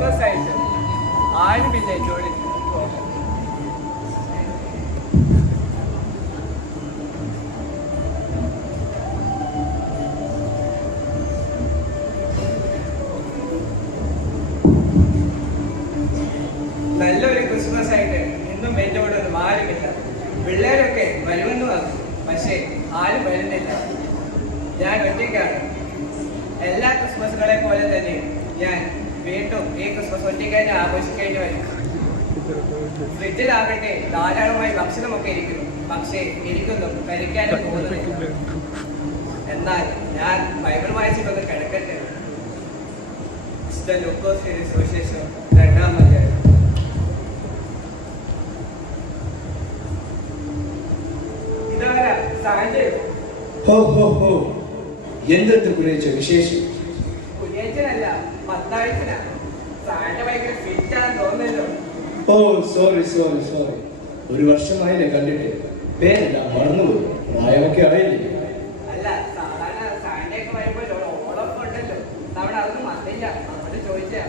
Christmas ആയിട്ട് ആരുമില്ല എന്നോട് നല്ലൊരു ക്രിസ്മസ് ആയിട്ട് ഇന്നും എന്നോടൊന്നും ആരുമില്ല. പിള്ളേരൊക്കെ വരുമെന്ന് പറഞ്ഞു, പക്ഷേ ആരും വരുന്നില്ല. ഞാൻ ഒറ്റയ്ക്കാണ്. എല്ലാ ക്രിസ്മസുകളെ പോലെ തന്നെ ഞാൻ വീണ്ടും ഈ ക്രിസ്മസ് ഒറ്റയ്ക്കായിട്ട് ആഘോഷിക്കേണ്ടി വരും. ഫ്രിഡ്ജിലാകട്ടെ ധാരാളമായി ഭക്ഷണമൊക്കെ ഇരിക്കുന്നു, പക്ഷേ എനിക്കൊന്നും കഴിക്കാനും പോകുന്നില്ല. എന്നാൽ ഞാൻ ബൈബിൾ വായിച്ചിട്ടൊന്ന് കിടക്കട്ടെ. ലൂക്കോസ് സുവിശേഷം 2-ാം അധ്യായം. ഇതാരാ സാന്റോ? ഹോ ഹോ ഹോ, എന്തെന്ന് കുറിച്ച വിശേഷം? കുര്യച്ചനല്ല, മത്തായിച്ചനാ. സാന്റോ ഭയങ്കര ഫിറ്റാന്ന് തോന്നുന്നല്ലോ. ഓ സോറി സോറി സോറി, ഒരു വർഷമായില്ലേ കണ്ടിട്ട്, പേരെല്ലാം മറന്നുപോയി. പ്രായമൊക്കെ ആയില്ലേ? അല്ല, സാധാരണ സാന്റയൊക്കെ വരുമ്പോൾ ഓളൊക്കെ ഉണ്ടല്ലോ. അവിടെ അതൊന്നും മത്തില്ല, അവിടെ ചോദിച്ചാ.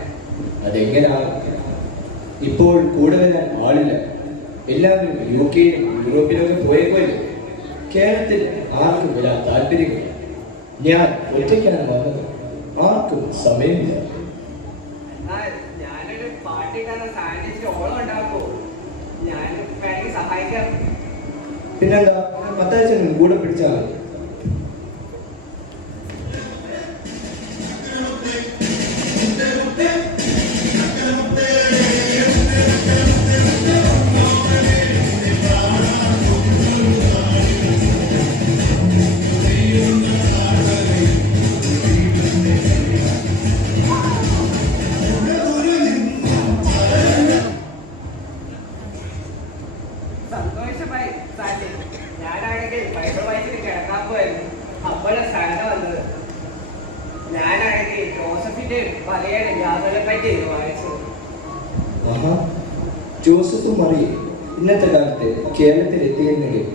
അതെങ്ങനെയാണ്? ഇപ്പോൾ കൂടെ വരാൻ ആളില്ല. എല്ലാവരും UK-യിലും യൂറോപ്പിലൊക്കെ പോയേക്കോയില്ലേ. കേരളത്തിൽ ആർക്കും വരാൻ താല്പര്യമില്ല. ഞാൻ ഒറ്റയ്ക്കാണ് വന്നത്. ആർക്കും സമയമില്ല. ഞാനൊരു പാർട്ടിക്കാരൻ സാന്റിച്ച് ഓളം ഉണ്ടാക്കൂ. ഞാൻ വേണമെങ്കിൽ സഹായിക്കാം. പിന്നെന്താ, മത്തായിച്ചനും കൂടെ പിടിച്ചാൽ മതി. സന്തോഷമായി സാന്റി. ഞാനാണെങ്കിൽ ബൈബിൾ വായിച്ചിട്ട് കിടക്കാൻ പോയിരുന്നു. അപ്പോഴാണ് സാന്റ വന്നത്. ഞാനാണെങ്കിൽ ജോസഫിന്റെ പഴയ യാതൊരു പറ്റി വായിച്ചു. ജോസഫും മറിയും ഇന്നത്തെ കാലത്ത് കേരളത്തിൽ എത്തിയിരുന്നെങ്കിൽ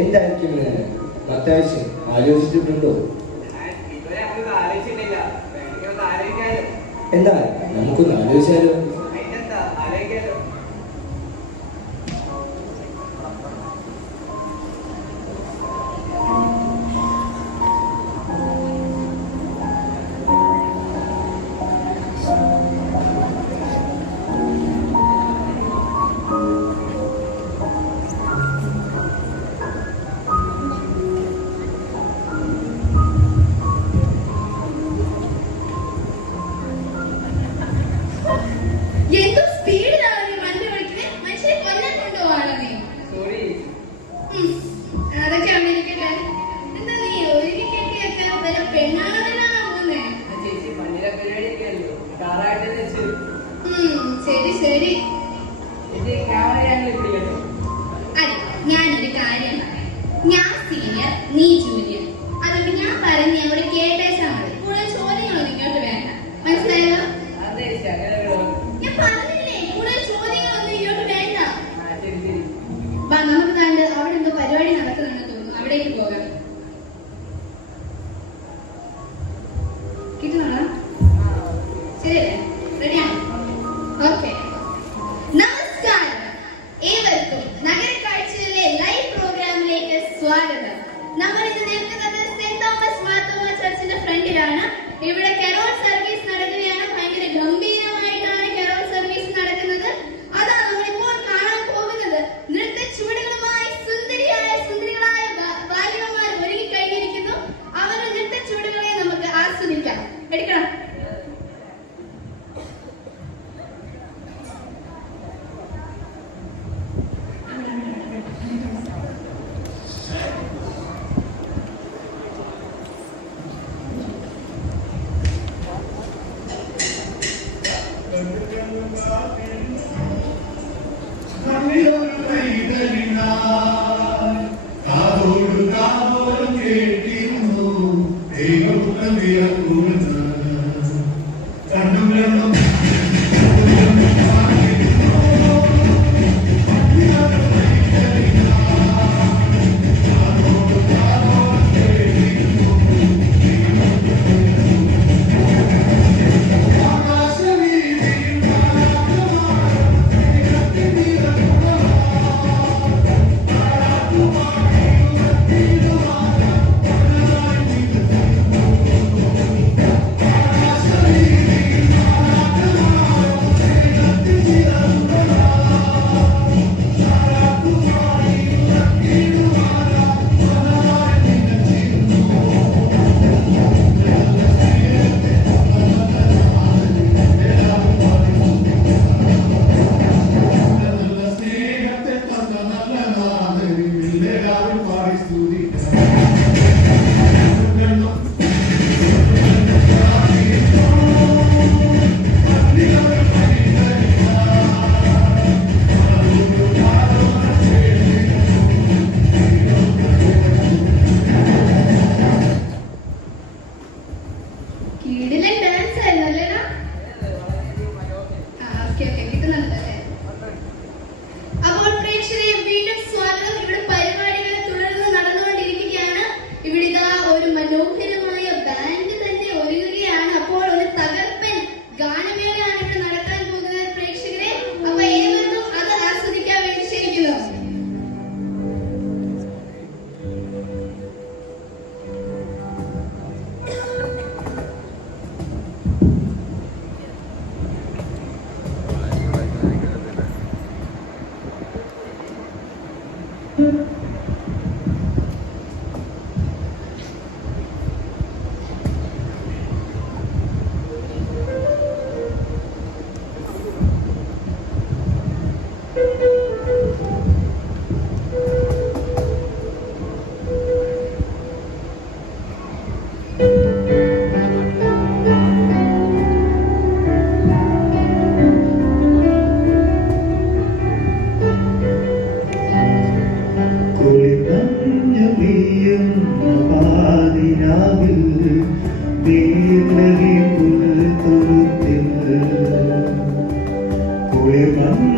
എന്തായിരിക്കുമെന്ന് മത്തായിച്ചൻ ആലോചിച്ചിട്ടുണ്ടോ? ഇതുവരെ നമ്മളൊന്നും ആലോചിച്ചിട്ടില്ല. വേണമെങ്കിൽ ആലോചിക്കാലോ. എന്നാൽ നമുക്കൊന്ന് ആലോചിച്ചാലോ? അതിനെന്താ, ആലോചിക്കാലോ. ശരി ശരി, ഞാനൊരു കാര്യം പറയാം. ഞാൻ സീനിയർ, നീ ജൂനിയർ. അതുകൊണ്ട് ഞാൻ പറഞ്ഞ് അവിടെ കേട്ടേച്ചാൽ മതി. കൂടുതൽ ചോദ്യങ്ങളൊന്നും ഇങ്ങോട്ട് വേണ്ട. മനസ്സിലായോ? ഞാൻ പറഞ്ഞില്ലേ, കൂടുതൽ ചോദ്യങ്ങളൊന്നും ഇങ്ങോട്ട് വേണ്ട. വാ, നമുക്ക് കണ്ട് അവിടെ എന്തോ പരിപാടി നടക്കുന്നുണ്ടെന്ന് തോന്നുന്നു. അവിടേക്ക് പോകാം. കിട്ടുന്നുണ്ടോ? ശരിയല്ലേ? റെഡിയാണോ? ഓക്കെ. നമസ്കാരം, ഏവർക്കും നഗരക്കാഴ്ചയിലെ ലൈവ് പ്രോഗ്രാമിലേക്ക് സ്വാഗതം. നമ്മൾ ഇന്ന് നിൽക്കുന്നത് സെന്റ് തോമസ് മാർത്തോമ ചർച്ചിന്റെ ഫ്രണ്ടിലാണ്. ഇവിടെ കരോൾ സർവീസ് നടക്കുകയാണ്. ഭയങ്കര ഗംഭീരമായിട്ടാണ് കരോൾ സർവീസ് നടക്കുന്നത്. അതാണ് നമ്മളിപ്പോൾ കാണാൻ പോകുന്നത്. നൃത്ത ചുവടുകളുമായി സുന്ദരികളായ ബാലികമാർ ഒരുങ്ങി കഴിഞ്ഞിരിക്കുന്നു. അവരുടെ നൃത്ത ചുവടുകളെ നമുക്ക് ആസ്വദിക്കാം. എടുക്കണം.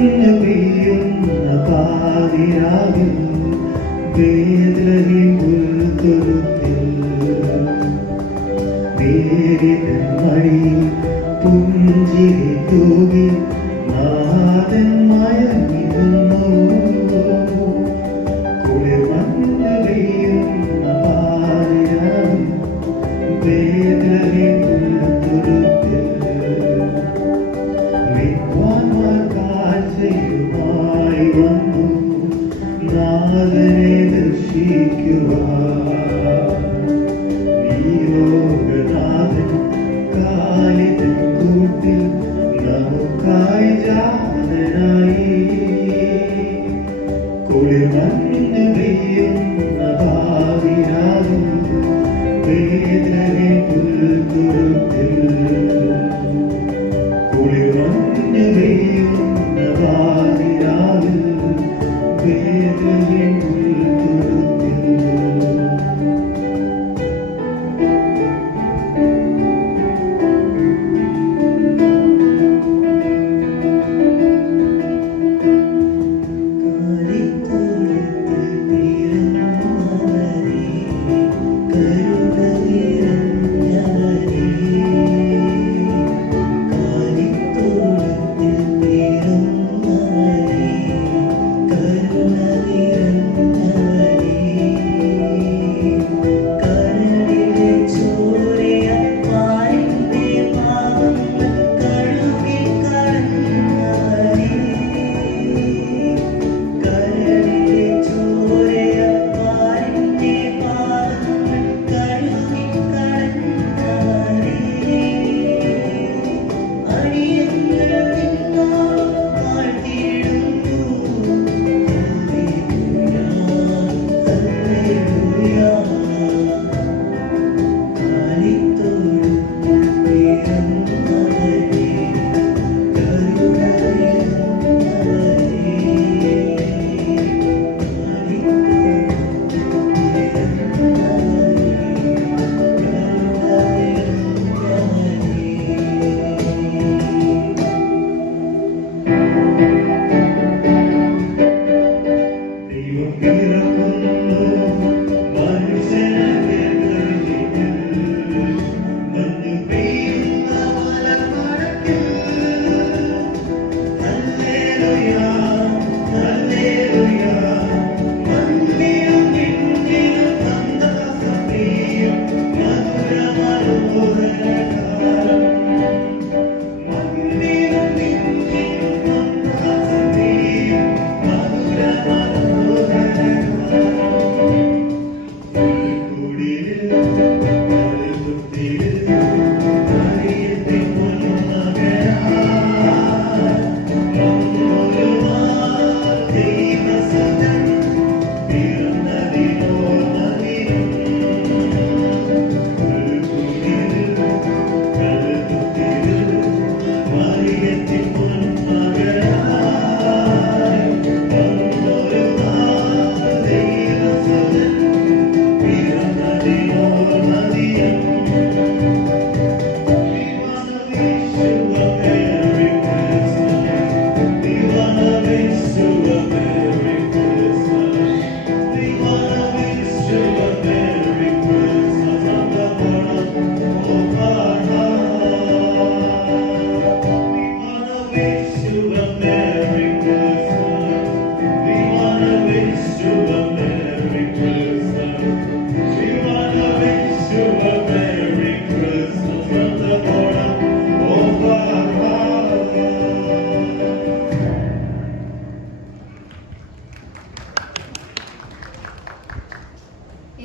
മഞ്ഞു പെയ്യുന്ന പാതിരാവിൽ ബേത്ലഹേം പുൽത്തൊഴുത്തിൽ മേരിതൻ മടിയിൽ പുഞ്ചിരി തൂകി നാഥൻ മയങ്ങിരുന്നു. കുളിർ മഞ്ഞു പെയ്യുന്ന പാതിരാവിൽ ബേത്ലഹേം പുൽത്തൊഴുത്തിൽ വിദ്വാൻമാർ കാഴ്ചയുമായി വന്നു നാഥനെ ദർശിക്കുവാൻ. നീലോകനാഥൻ കാലിതൻ കൂട്ടിൽ നമുക്കായി ജാതനായി. കുളിർമഞ്ഞു പെയ്യുന്ന പാതിരാവിൽ ബേത്ലഹേം പുൽത്തൊഴുത്തിൽ കുളിർമഞ്ഞു പെയ്യുന്ന പാതിരാവിൽ ബേത്ലഹേം പുൽത്തൊഴുത്തിൽ.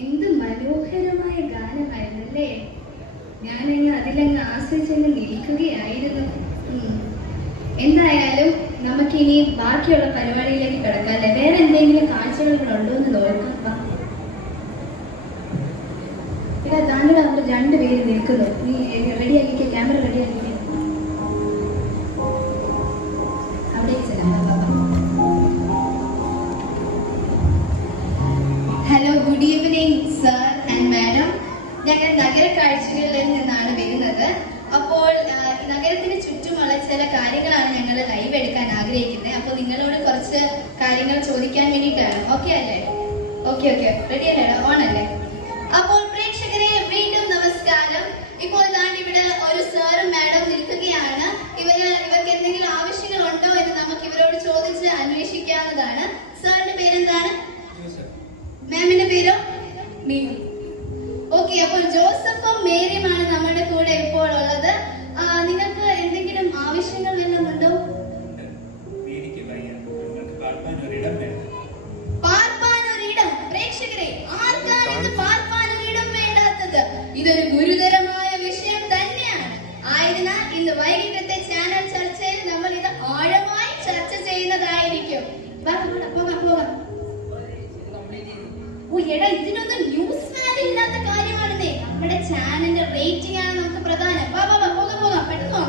എന്ത് മനോഹരമായ ഗാനമായിരുന്നല്ലേ. ഞാനങ്ങ് അതിലങ്ങ് ആസ്വദിച്ചങ്ങ് നിൽക്കുകയായിരുന്നു. എന്തായാലും നമുക്കിനി ബാക്കിയുള്ള പരിപാടിയിലേക്ക് കിടക്കാം അല്ലേ? വേറെ എന്തെങ്കിലും കാഴ്ചകളുണ്ടോ എന്ന് നോക്കാം. എടാ താങ്കൾ അവർ രണ്ടുപേര് നിൽക്കുന്നു. നീ റെഡിയാക്കിക്കോ, ക്യാമറ റെഡിയാക്കിക്കോ. അവിടേക്ക് ചെല്ലാം. Hello, good evening sir and madam. ഞങ്ങൾ നഗര കാഴ്ചകളിൽ നിന്നാണ് വരുന്നത്. അപ്പോൾ നഗരത്തിന് ചുറ്റുമുള്ള ചില കാര്യങ്ങളാണ് ഞങ്ങൾ ലൈവ് എടുക്കാൻ ആഗ്രഹിക്കുന്നത്. അപ്പോൾ നിങ്ങളോട് കുറച്ച് കാര്യങ്ങൾ ചോദിക്കാൻ വേണ്ടിയിട്ടാണ്. ഓക്കെ അല്ലേ? ഓക്കെ റെഡി അല്ലേ? ഓൺ അല്ലേ? അപ്പോൾ പ്രേക്ഷകരെ വീണ്ടും നമസ്കാരം. ഇപ്പോൾ ഞാൻ ഇവിടെ ഒരു സാറും മാഡം നിൽക്കുകയാണ്. ഇവർക്ക് എന്തെങ്കിലും ആവശ്യങ്ങൾ ഉണ്ടോ എന്ന് നമുക്ക് ഇവരോട് ചോദിച്ച് അന്വേഷിക്കാവുന്നതാണ്. സാറിന്റെ പേരെന്താണ്? മാമിന്റെ പേരോ? മേരി. ഓക്കെ, അപ്പോൾ ജോസഫും മേരിയുമാണ് നമ്മുടെ കൂടെ ഇപ്പോൾ ഉള്ളത്. നിങ്ങൾക്ക് എന്തെങ്കിലും ആവശ്യങ്ങൾ വല്ലതുണ്ടോ? പാർപ്പാനൊരിടം. പ്രേക്ഷകരെ, ആർക്കാണ് പാർപ്പാനൊരിടം വേണ്ടാത്തത്? ഇതൊരു ഗുരുതരമായ വിഷയം തന്നെയാണ്. ആയതിനാൽ ഇന്ന് വൈകിട്ടത്തെ ചാനൽ ചർച്ചയിൽ നമ്മൾ ഇത് ആഴമായി ചർച്ച ചെയ്യുന്നതായിരിക്കും. പോകാം. ഓ എടാ, ഇതിനൊന്നും ന്യൂസ് വാല്യൂ ഇല്ലാത്ത കാര്യമാണെന്നേ. നമ്മുടെ ചാനലിന്റെ റേറ്റിംഗ് ആണ് നമുക്ക് പ്രധാനം. പോകാം പെട്ടെന്ന്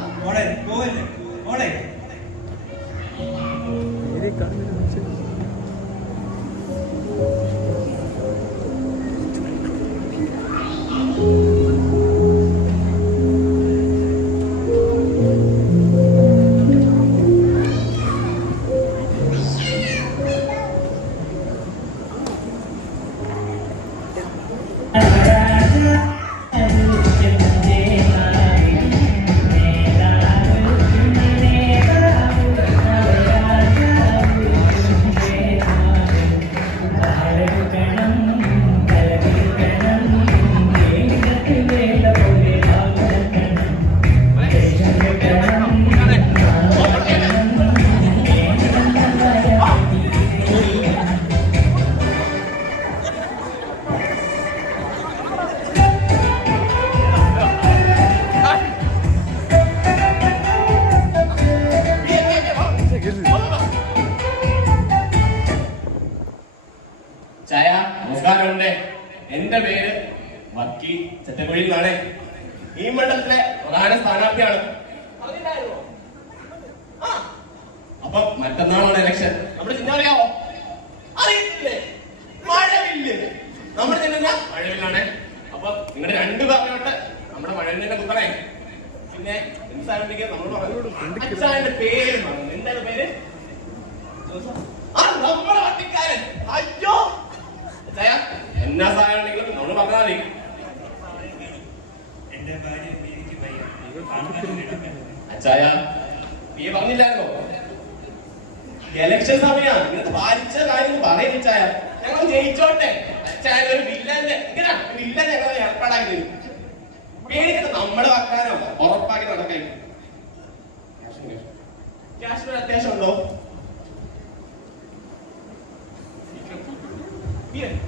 ചായ നമസ്കാരമുണ്ട്. എന്റെ പേര് വക്കീൽ ചെറ്റക്കുഴിയിൽ നിന്നാണ്. ഈ മണ്ഡലത്തിലെ പ്രധാന സ്ഥാനാർത്ഥിയാണ്. അപ്പൊ മറ്റന്നാളാണ് ഇലക്ഷൻ. നമ്മുടെ ചിഹ്നം അറിയാമോ? അറിയത്തില്ലേ? മഴവില്ല്. നമ്മുടെ ചിഹ്നം മഴവില്ലാണ്. അപ്പൊ നിങ്ങളുടെ രണ്ടു പറഞ്ഞോട്ട് നമ്മുടെ മഴവില്ലിന്റെ കുത്തണേ. പിന്നെ അച്ഛന്റെ പേര് എന്താണ് പേര്? നമ്മുടെ വട്ടിക്കാരൻ. അയ്യോ എന്നാ സാധനം ഉണ്ടെങ്കിലും നമ്മൾ പറഞ്ഞാൽ മതി. അച്ചായ നീ പറഞ്ഞില്ലായിരുന്നോ ഇലക്ഷൻ സമയമാണ്, നിങ്ങൾ പാലിച്ച കാര്യം പറയുന്ന ചായ. ഞങ്ങൾ ജയിച്ചോട്ടെ. അച്ചായ ഒരു വില്ലന്റെ വില്ലൻ ഞങ്ങൾ ഏർപ്പാടാക്കി തരും. പേടിച്ചിട്ട് നമ്മുടെ വക്കാനോ ഉറപ്പാക്കി നടക്കാൻ. കാശ്മീർ അത്യാവശ്യം ഉണ്ടോ?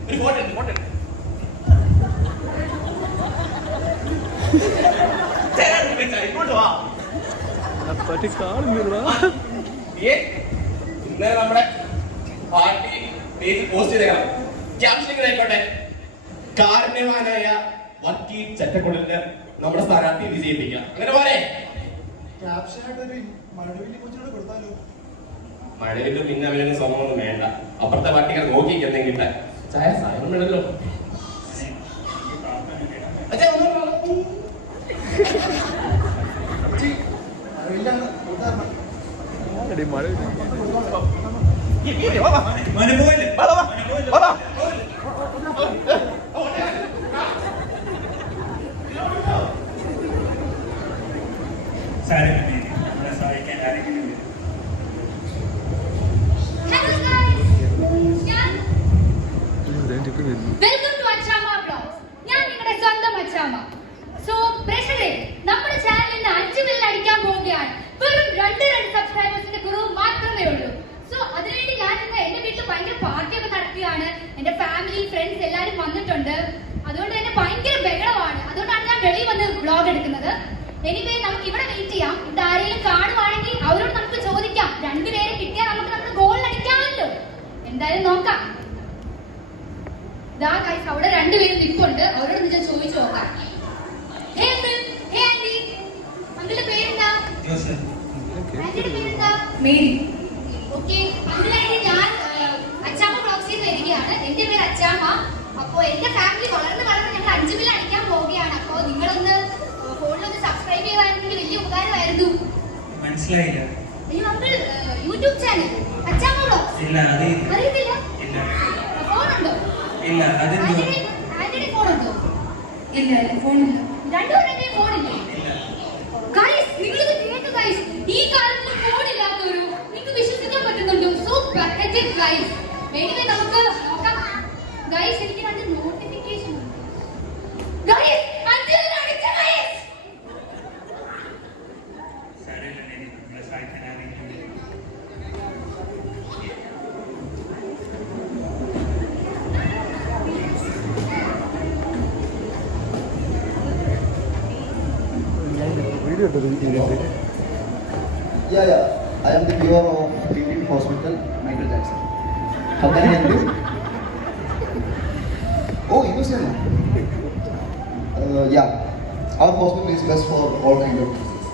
ഒരു ഫോട്ടോ ഇങ്ങോട്ട് വാ. ഇന്നലെ നമ്മുടെ പാർട്ടി പേജിൽ പോസ്റ്റ് ചെയ്തേക്കണം. ക്യാപ്ഷൻ ആയിക്കോട്ടെ, കാരുണ്യവാനായ വക്കീൽ ചെറ്റക്കുഴലിന് നമ്മുടെ സ്ഥാനാർത്ഥി വിജയിപ്പിക്കുക. അങ്ങനെ പോലെ മഴവില്ലും മിന്നവിലും സ്വർണ്ണമൊന്നും വേണ്ട. അപ്പുറത്തെ പാർട്ടിക്കാർ നോക്കിക്കെന്തെങ്കിലും കിട്ടാൻ ചായ സാധനം വേണല്ലോ. Welcome to Achamma blogs. ഞാൻ നിങ്ങളുടെ സ്വന്തം അച്ചാമ്മ. സോ പ്രേക്ഷകരെ, നമ്മുടെ ചാനലിന് 5 മില്യൺ അടിക്കാൻ പോവുകയാണ്. വെറും 2 സബ്സ്ക്രൈബേഴ്സിന്റെ കുറവ് മാത്രമേ ഉള്ളൂ. സോ അതിനുവേണ്ടി ഞാൻ ഇന്ന് എന്റെ വീട്ടിൽ ഭയങ്കര പാർട്ടിയൊക്കെ നടത്തിയാണ്. എന്റെ ഫാമിലി ഫ്രണ്ട്സ് എല്ലാവരും വന്നിട്ടുണ്ട്. അതുകൊണ്ട് തന്നെ ഭയങ്കര ബഹളമാണ്. അതുകൊണ്ടാണ് ഞാൻ വെളിയിൽ വന്ന് വ്ലോഗ് എടുക്കുന്നത്. എനിവേ നമുക്ക് ഇവിടെ വെയിറ്റ് ചെയ്യാം. ഇവിടെ ആരെങ്കിലും കാണുവാണെങ്കിൽ അവരോട് നമുക്ക് ചോദിക്കാം. 2 പേരെ കിട്ടിയാൽ നമുക്ക് നമ്മുടെ ഗോൾ അടിക്കാമല്ലോ. എന്തായാലും നോക്കാം. ദാ ഗൈസ്, അവിടെ 2 പേരും നിൽപ്പുണ്ട്. അവരോട് ഞാൻ ചോദിച്ചു നോക്കാം. ഹേ അങ്കിൾ, ഹേ ആന്റി, അങ്കിളുടെ പേരെന്താ? ജോസഫ്. ആന്റിയുടെ പേരെന്താ? മേരി. ഓക്കേ അങ്കിൾ ആന്റി, ഞാൻ അച്ചാമ്മ ബ്ലോഗ്സിൽ നിന്ന് വരികയാണ്. എന്റെ പേര് അച്ചാമ്മ. അപ്പോൾ എന്റെ ഫാമിലി വളർന്ന് ഞങ്ങൾ 5 മില്യൺ അടിക്കാൻ പോവുകയാണ്. അപ്പോൾ നിങ്ങളൊന്ന് ഫോണിലൊന്ന് സബ്സ്ക്രൈബ് ചെയ്യുവാണെങ്കിൽ വലിയ ഉപകാരമായിരുന്നു. മനസ്സിലായില്ല. അയ്യോ അങ്കിൾ, യൂട്യൂബ് ചാനൽ അച്ചാമ്മളോ? ഇല്ല, അത് അറിയത്തില്ല. ഇല്ല. ഫോണുണ്ടോ? ഇല്ല, അതെന്തോ? ആന്റണി ഫോണുണ്ടോ? ഇല്ല ഇല്ല, ഫോണില്ല. രണ്ടുപേരുടെ ഫോണില്ലേ? ഗൈസ്, നിങ്ങളിത് കേൾക്ക് ഗൈസ്. ഈ കാലത്ത് ഫോണില്ലാത്തവരു നിങ്ങൾക്ക് വിശ്വസിക്കാൻ പറ്റുന്നുണ്ടോ? So pathetic guys. എനിവേ നമുക്ക് നോക്കാം. ഗൈസ്, എനിക്ക് രണ്ട് നോട്ടിഫിക്കേഷൻ ഉണ്ട്. ഗൈസ്, അഞ്ചിൽ അടിച്ച ഗൈസ്. സാരമില്ല, നമ്മളെ സഹായിക്കാൻ ആരെങ്കിലും. Yeah. I am the viewer of Pilgrim Hospital, Michael Jackson. How can I help you? Oh, innocent. Yeah. Our hospital is best for all kinds of diseases.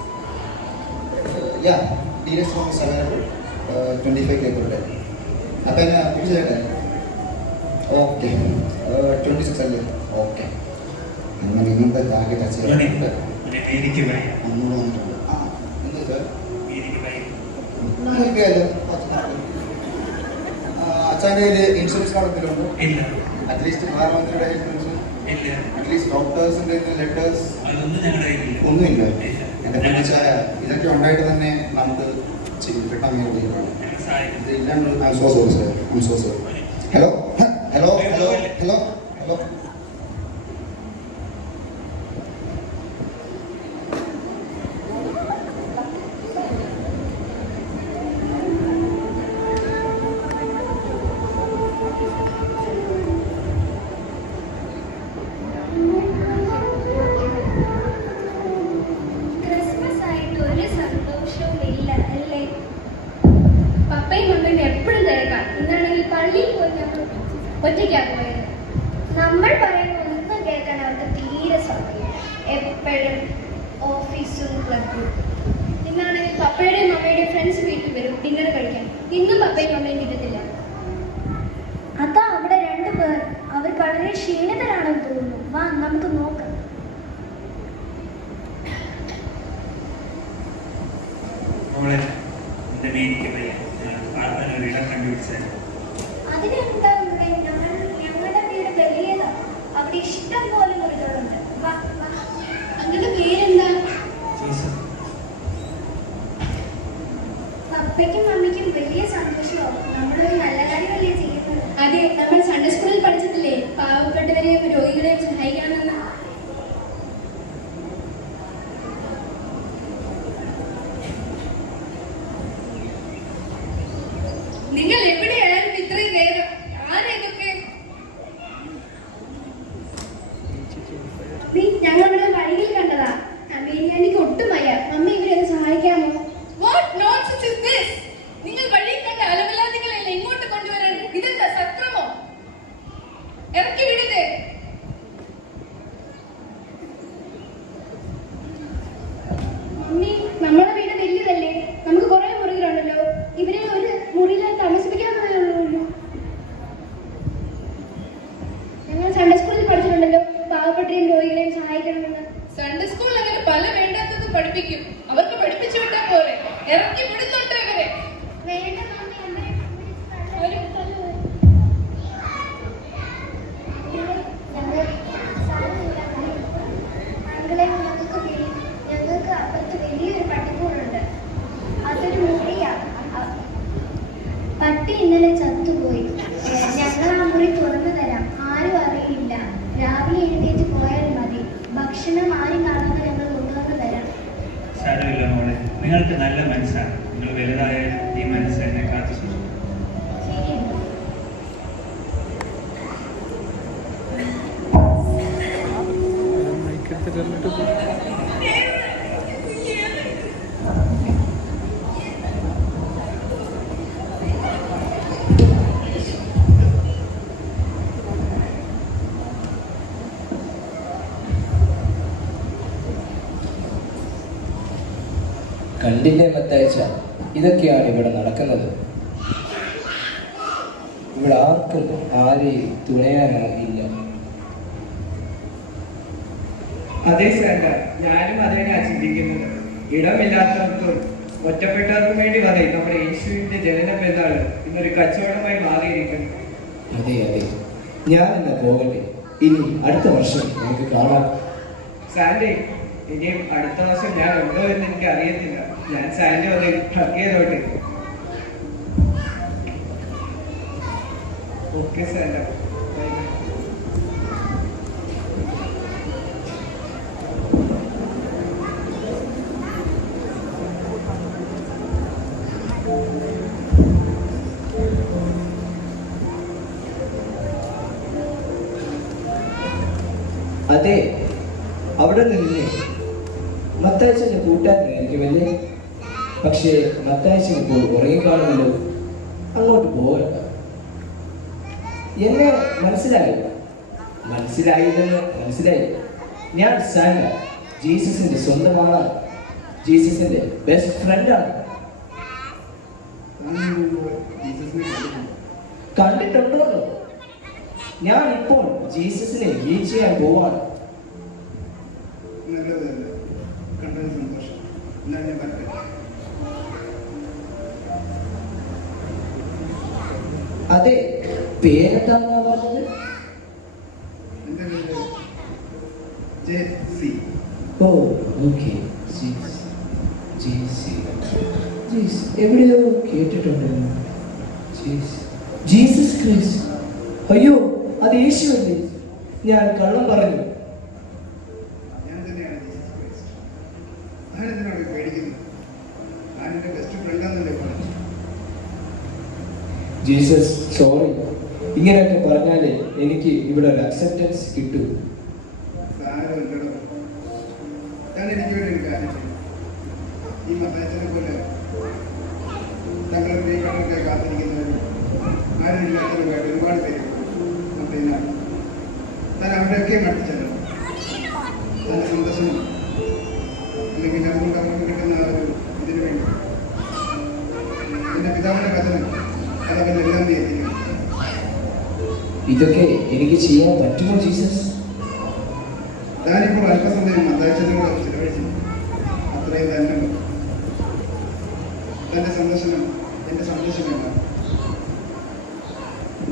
Yeah. Dearest room is available. 25K per day. Apa yang bisa saya tanya? Okay. 26 aja. Okay. Memang ഇങ്ങനത്തെ target achieve എനിക്ക് ഭയം. എന്താ sir എനിക്ക് ഭയം. അച്ഛൻ്റെ കയ്യിൽ insurance card എന്തെങ്കിലും ഉണ്ടോ? ഇല്ല. അറ്റ്ലീസ്റ്റ് പ്രധാനമന്ത്രിയുടെ ഹെൽത്ത് ഇൻഷുറൻസ്, ഇല്ല. അറ്റ്ലീസ്റ്റ് ഡോക്ടേഴ്സിന്റെ ലെറ്റേഴ്സ് അതൊന്നും ഞങ്ങളുടെ കയ്യിലില്ല. ഒന്നുമില്ല. ഇല്ല. എന്റെ വെച്ചാൽ ഇതൊക്കെ ഉണ്ടായിട്ട് തന്നെ നമുക്ക് കിട്ടാൻ വേണ്ടി ഞങ്ങളെ സഹായിക്കും. ഇല്ലാണ്ട് I so sorry sir, I so sorry. Hello hello hello hello hello. Christmas ആയിട്ട് ഒരു സന്തോഷവും ഇല്ല അല്ലേ? പപ്പയും മമ്മയും എപ്പോഴും തിരക്കാം. ഇന്നാണെങ്കിൽ പള്ളിയിൽ പോയി ഞങ്ങൾ ഒറ്റയ്ക്കാണ് പോയത്. നമ്മൾ പറയുന്ന ഒന്നും കേൾക്കാൻ അവർക്ക് തീരെ സമയം. എപ്പോഴും ഓഫീസും ക്ലബും. ഇന്നാണെങ്കിൽ പപ്പയുടെയും മമ്മയുടെയും ഫ്രണ്ട്സ് വീട്ടിൽ വരും ഡിന്നർ കഴിക്കാൻ. ഇന്നും പപ്പയും മമ്മയും കിട്ടത്തില്ല. അതാ അവിടെ രണ്ടുപേർ. അവർ വളരെ ക്ഷീണിതരാണെന്ന് തോന്നുന്നു. വാ നമുക്ക് നോക്കാം. മോളെ, എന്റെ മേനിക്ക് ഭയം. പാർക്കാൻ ഒരു ഇടം കണ്ടുപിടിച്ചാൽ അതിനെന്താ ഇവിടെ? ഞങ്ങളുടെ വീട് വലിയതാണ്. അവിടെ ഇഷ്ടം പോലെ മുറികളുണ്ട്. വാ വാ. അങ്ങയുടെ പേരെന്താ? ജോസഫ്. പപ്പയ്ക്കും മമ്മിക്കും വലിയ സന്തോഷമാവും. നമ്മളൊരു നല്ല കാര്യമല്ലേ ചെയ്യുന്നത്? അതെ, നമ്മൾ സൺഡേ സ്കൂളിൽ പഠിച്ചിട്ടില്ലേ, പാവപ്പെട്ടവരെയും രോഗികളെയും സഹായിക്കണമെന്ന്. നിങ്ങൾ എവിടെയായിരുന്നു ഇത്രയും നേരം? ആരാ ഇതൊക്കെ? നീ ഞങ്ങളിവിടെ വഴിയിൽ കണ്ടതാ. അമേരിക്കനിക്ക് ഒട്ടും വയ്യ. മമ്മ ഇവരെ ഒന്ന് സഹായിക്കാമോ? What nonsense is this? നിങ്ങൾ വഴിയിൽ കണ്ട അലവലാദികളെല്ലാം ഇങ്ങോട്ട് കൊണ്ടുവരാൻ ഇതെന്താ സത്രമോ? ഇറക്കി വിടരുത്. മമ്മി, നമ്മുടെ വീട് വലിയതല്ലേ? നമുക്ക് കുറെ മുറികളുണ്ടല്ലോ. ഇവരെ ഒരു മുറിയിൽ താമസിപ്പിക്കാമെന്നുള്ളൂ. ഞങ്ങൾ സൺഡേ സ്കൂളിൽ പഠിച്ചിട്ടുണ്ടല്ലോ, പാവപ്പെട്ടവരെയും രോഗികളെയും സഹായിക്കണമെന്ന്. സൺഡേ സ്കൂളിൽ അങ്ങനെ പല വേണ്ടാത്തതും പഠിപ്പിക്കും. അവർക്ക് പഠിപ്പിച്ചു വിട്ടാൽ പോരെ. ഇറക്കി വിടുന്നുണ്ട് ഇവരെ. ഞങ്ങൾക്ക് അപ്പുറത്ത് വലിയൊരു പട്ടിക്കൂടുണ്ട്. അതൊരു മുറിയാണ്. പട്ടി ഇന്നലെ ചത്തുപോയി. ഞങ്ങൾ ആ മുറി തുറന്നു തരാം. ആരും അറിയില്ല. രാവിലെ എഴുന്നേറ്റ് പോയാൽ മതി. ഭക്ഷണം ആരും കാണാതെ ഞങ്ങൾ കൊണ്ടുവന്ന് തരാം. സാരമില്ല മോളെ, നിങ്ങൾക്ക് നല്ല മനസ്സാണ്. നിങ്ങൾ വലുതായ ഈ മനസ്സ് എന്നെ കാത്തു സൂക്ഷിക്കും. ശരിയെന്നാ. കണ്ടില്ലേ മത്തായിച്ച, ഇതൊക്കെയാണ് ഇവിടെ നടക്കുന്നത്. ഇവിടെ ആർക്കും ആരെയും തുണയാനോ ഇല്ല. അതെ സാർ, ഞാനും അതിനാ ചിന്തിക്കുന്നത്. ഇടമില്ലാത്തവർക്കും ഒറ്റപ്പെട്ടവർക്ക് വേണ്ടി വരെ നമ്മുടെ യേശുവിന്റെ ജനന പെരുന്നാൾ ഇന്നൊരു കച്ചവടമായി മാറിയിരിക്കുന്നു. അതെ അതെ, ഞാൻ എന്നാ പോകട്ടെ. ഇനി അടുത്ത വർഷം നമുക്ക് കാണാം. സാൻഡി, ഇനിയും അടുത്ത വർഷം ഞാൻ ഉണ്ടോ എന്ന് എനിക്ക് അറിയത്തില്ല. ഞാൻ സാൻഡി ഒന്ന് ഹഗ് ചെയ്തോട്ടെ. Okay Sandy, bye bye. അതെ, അവിടെ നിന്ന് മത്തായിച്ചന്റെ കൂട്ടാനായിരിക്കുമല്ലേ? പക്ഷേ മത്തായിച്ചൻ ഇപ്പോൾ ഉറങ്ങിക്കാണുമല്ലോ. അങ്ങോട്ട് പോകണ്ട. എന്നെ മനസ്സിലായില്ല. മനസ്സിലായില്ലെന്ന് മനസ്സിലായി. ഞാൻ സാൻഡ, ജീസസിന്റെ സ്വന്തമാണ്. ജീസസിന്റെ ബെസ്റ്റ് ഫ്രണ്ടാണ്. കണ്ടിട്ടുണ്ടോ? ഞാൻ ഇപ്പോൾ ജീസസിനെ മീറ്റ് ചെയ്യാൻ പോവാണ്. അതെ, പേരെന്താണെന്നാ പറഞ്ഞത്? ഓ ഓക്കെ, എവിടെയോ കേട്ടിട്ടുണ്ടല്ലോ. Jesus Christ. അയ്യോ, അത് യേശുവല്ലേ? ഞാൻ കള്ളം പറഞ്ഞു. ജീസസ് സോറി, ഇങ്ങനെയൊക്കെ പറഞ്ഞാലേ എനിക്ക് ഇവിടെ ഒരു അക്സെപ്റ്റൻസ് കിട്ടൂ. ഈ മതത്തിനെ പോലെ തങ്ങളുടെ കണക്കെ കാത്തിരിക്കുന്നവരും ആരും ഒരുപാട് പേര് പിന്നെ താൻ അവരെയൊക്കെ മട്ടിച്ചല്ലോ. തന്റെ സന്തോഷം അല്ലെങ്കിൽ നമുക്ക് അവർക്ക് കിട്ടുന്ന ഒരു ഇതിനു വേണ്ടി എന്റെ പിതാവിന്റെ കഥനം അതവരെല്ലാം എത്തിക്കും. ഇതൊക്കെ എനിക്ക് ചെയ്യാൻ പറ്റുമോ ജീസസ്? ഞാനിപ്പോൾ അല്പസമയം മത്തായിച്ചനോട് ചിലവഴിച്ചു. അത്രയും തന്നെ തന്റെ സന്തോഷം എന്റെ സന്തോഷമല്ല.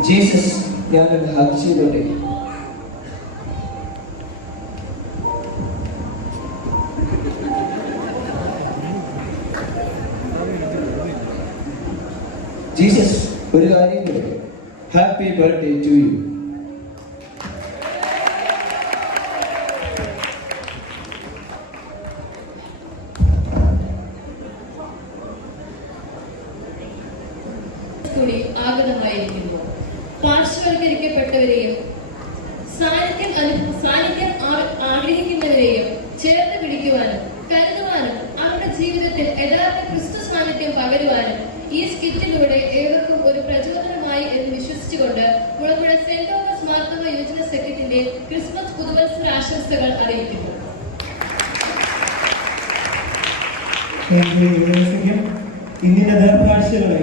ജീസസ്, ഞാനൊന്ന് ഹഗ് ചെയ്തോട്ടെ? ജീസസ്, ഒരു കാര്യം കൂടെ. Happy birthday to you. കൂടി ആഗതമായിരിക്കുന്നു. പാർശ്വവൽക്കരിക്കപ്പെട്ടവരെയും സാന്നിധ്യം ആഗ്രഹിക്കുന്നവരെയും ചേർത്ത് പിടിക്കുവാനും കരുതുവാനും അവരുടെ ജീവിതത്തിൽ യഥാർത്ഥ ക്രിസ്തു സാന്നിധ്യം പകരുവാനും ഈ സ്കിറ്റിലൂടെ ഏവർക്കും ഒരു പ്രചോദനമായി എന്ന് വിശ്വസിച്ചുകൊണ്ട് മുളക്കുഴ സെന്റ് തോമസ് മാർത്തോമ യുവജന സെക്രട്ടറിയുടെ ക്രിസ്മസ് പുതുവത്സര ആശംസകൾ അറിയിക്കുന്നു. ഇന്നിന്റെ നേർക്കാഴ്ചകളെ